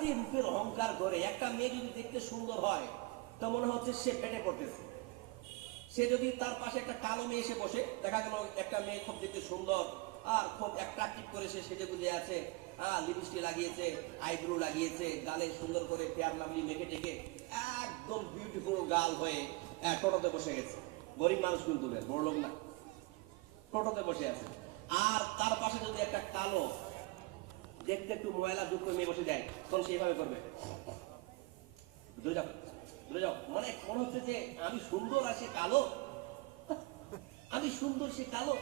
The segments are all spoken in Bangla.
যে রূপের অহংকার করে, একটা মেয়ে যদি দেখতে সুন্দর হয় তো মনে হচ্ছে সে ফেটে পড়তেছে। সে যদি তার পাশে একটা কালো মেয়ে এসে বসে, দেখা গেল একটা মেয়ে খুব দেখতে সুন্দর আর খুব অ্যাট্রাকটিভ করে সে সেজে গুজে আছে, লিপস্টিক লাগিয়েছে, আইব্রো লাগিয়েছে, গালে সুন্দর করে ফেয়ার লাভলি মেখে টেকে একদম বিউটিফুল গার্ল হয়ে টোটোতে বসে গেছে। গরিব মানুষ কিন্তু, বড় লোক না, টোটোতে বসে আছে। আর তার পাশে যদি একটা কালো দেখতে একটু ময়লা যুক্ত মেয়ে বসে যায়, তখন সেইভাবে করবে, দূরে যাও দূরে যাও, মানে মনে হচ্ছে যে আমি সুন্দর আর সে কালো, আমি সুন্দর সে কালো।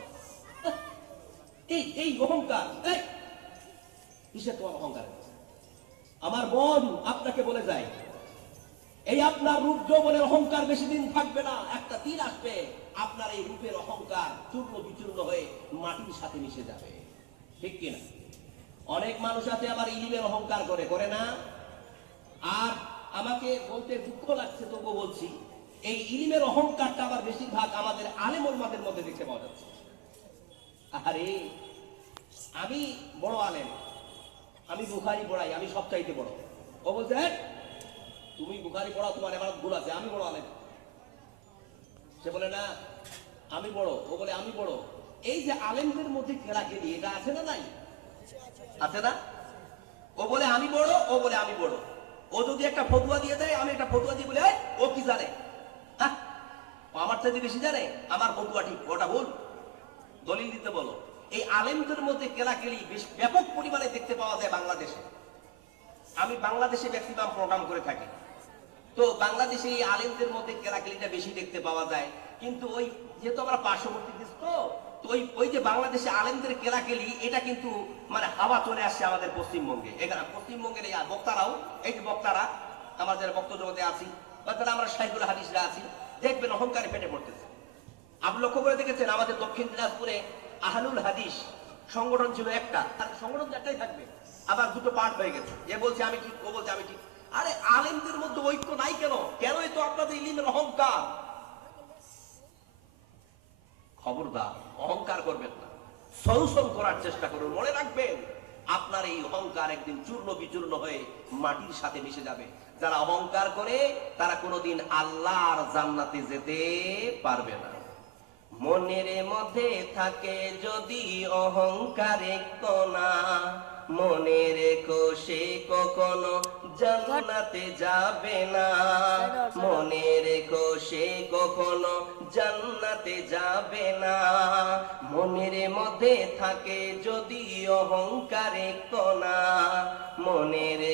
এই এই অহংকার, কিসের তোমার অহংকার? আমার বোন আপনাকে বলে যায়, এই আপনার রূপ যৌবনের অহংকার বেশি দিন থাকবে না, একটা দিন আসবে আপনার এই রূপের অহংকার চূর্ণ বিচূর্ণ হয়ে মাটির সাথে মিশে যাবে, ঠিক কিনা? অনেক মানুষ আছে আবার ইলিমের অহংকার করে, করে না? আর আমাকে বলতে দুঃখ লাগছে, তবুও বলছি, এই ইলিমের অহংকারটা আবার বেশিরভাগ আমাদের আলেম ওলামাদের মধ্যে দেখতে পাওয়া যাচ্ছে। আরে আমি বড় আলেম, আমি বুখারী পড়াই, আমি সব চাইতে বড়। ও বলছে তুমি বুখারী পড়াও, তোমার এবার ভুল আছে, আমি বড় আলেম। সে বলে না আমি বড়, ও বলে আমি বড়। এই যে আলেমদের মধ্যে খেলাখেলি, এটা আছে না নাই? আছে না? ও বলে আমি বড়, ও বলে আমি বড়। ও যদি একটা ফতুয়া দিয়ে দেয়, আমি একটা ফতুয়া দিয়ে বলে ও কি জানে, ও আমার চাইতে বেশি জানে, আমার ফতুয়া ঠিক, ওটা ভুল, দলিল দিতে বলো। এই আলেমদের মধ্যে কেলাকেলি বেশ ব্যাপক পরিমাণে দেখতে পাওয়া যায় বাংলাদেশে। আমি বাংলাদেশে ম্যাক্সিমাম প্রোগ্রাম করে থাকি, তো বাংলাদেশে এই আলেমদের মধ্যে কেলাকেলিটা বেশি দেখতে পাওয়া যায়। কিন্তু ওই যেহেতু আমরা পার্শ্ববর্তী দেশ, তো ওই ওই যে বাংলাদেশে আলেমদের কেলাকেলি, এটা কিন্তু মানে হাওয়া চলে আসছে আমাদের পশ্চিমবঙ্গে। এখানে পশ্চিমবঙ্গের এই বক্তারাও, এই যে বক্তারা, আমরা যারা বক্ত জগতে আছি, বা যারা আমরা শাইখুল হাদিসরা আছি, দেখবেন অহংকারে ফেটে পড়তেছে। আপনি লক্ষ্য করে দেখেছেন আমাদের দক্ষিণ দিনাজপুরে আহলুল হাদিস সংগঠন ছিল একটা, আর সংগঠন একটাই থাকবে, আবার দুটো পার্ট হয়ে গেছে, এ বলছে আমি ঠিক, ও বলছে আমি ঠিক। আরে আলেমদের মধ্যে ঐক্য নাই কেন? কেনই তো আপনাদের ইলিমের অহংকার। খবরদার অহংকার করবেন না, সলিউশন করার চেষ্টা করুন। মনে রাখবেন আপনার এই অহংকার একদিন চূর্ণ বিচূর্ণ হয়ে মাটির সাথে মিশে যাবে। যারা অহংকার করে তারা কোনোদিন আল্লাহর জান্নাতে যেতে পারবে না। মনের মধ্যে থাকে যদি অহংকারে কণা, মনে রেখো সে কখনো জান্নাতে যাবে না, মনে রেখো সে কখনো জান্নাতে যাবে না। মনের মধ্যে থাকে যদি অহংকারে কণা, মনে রেখো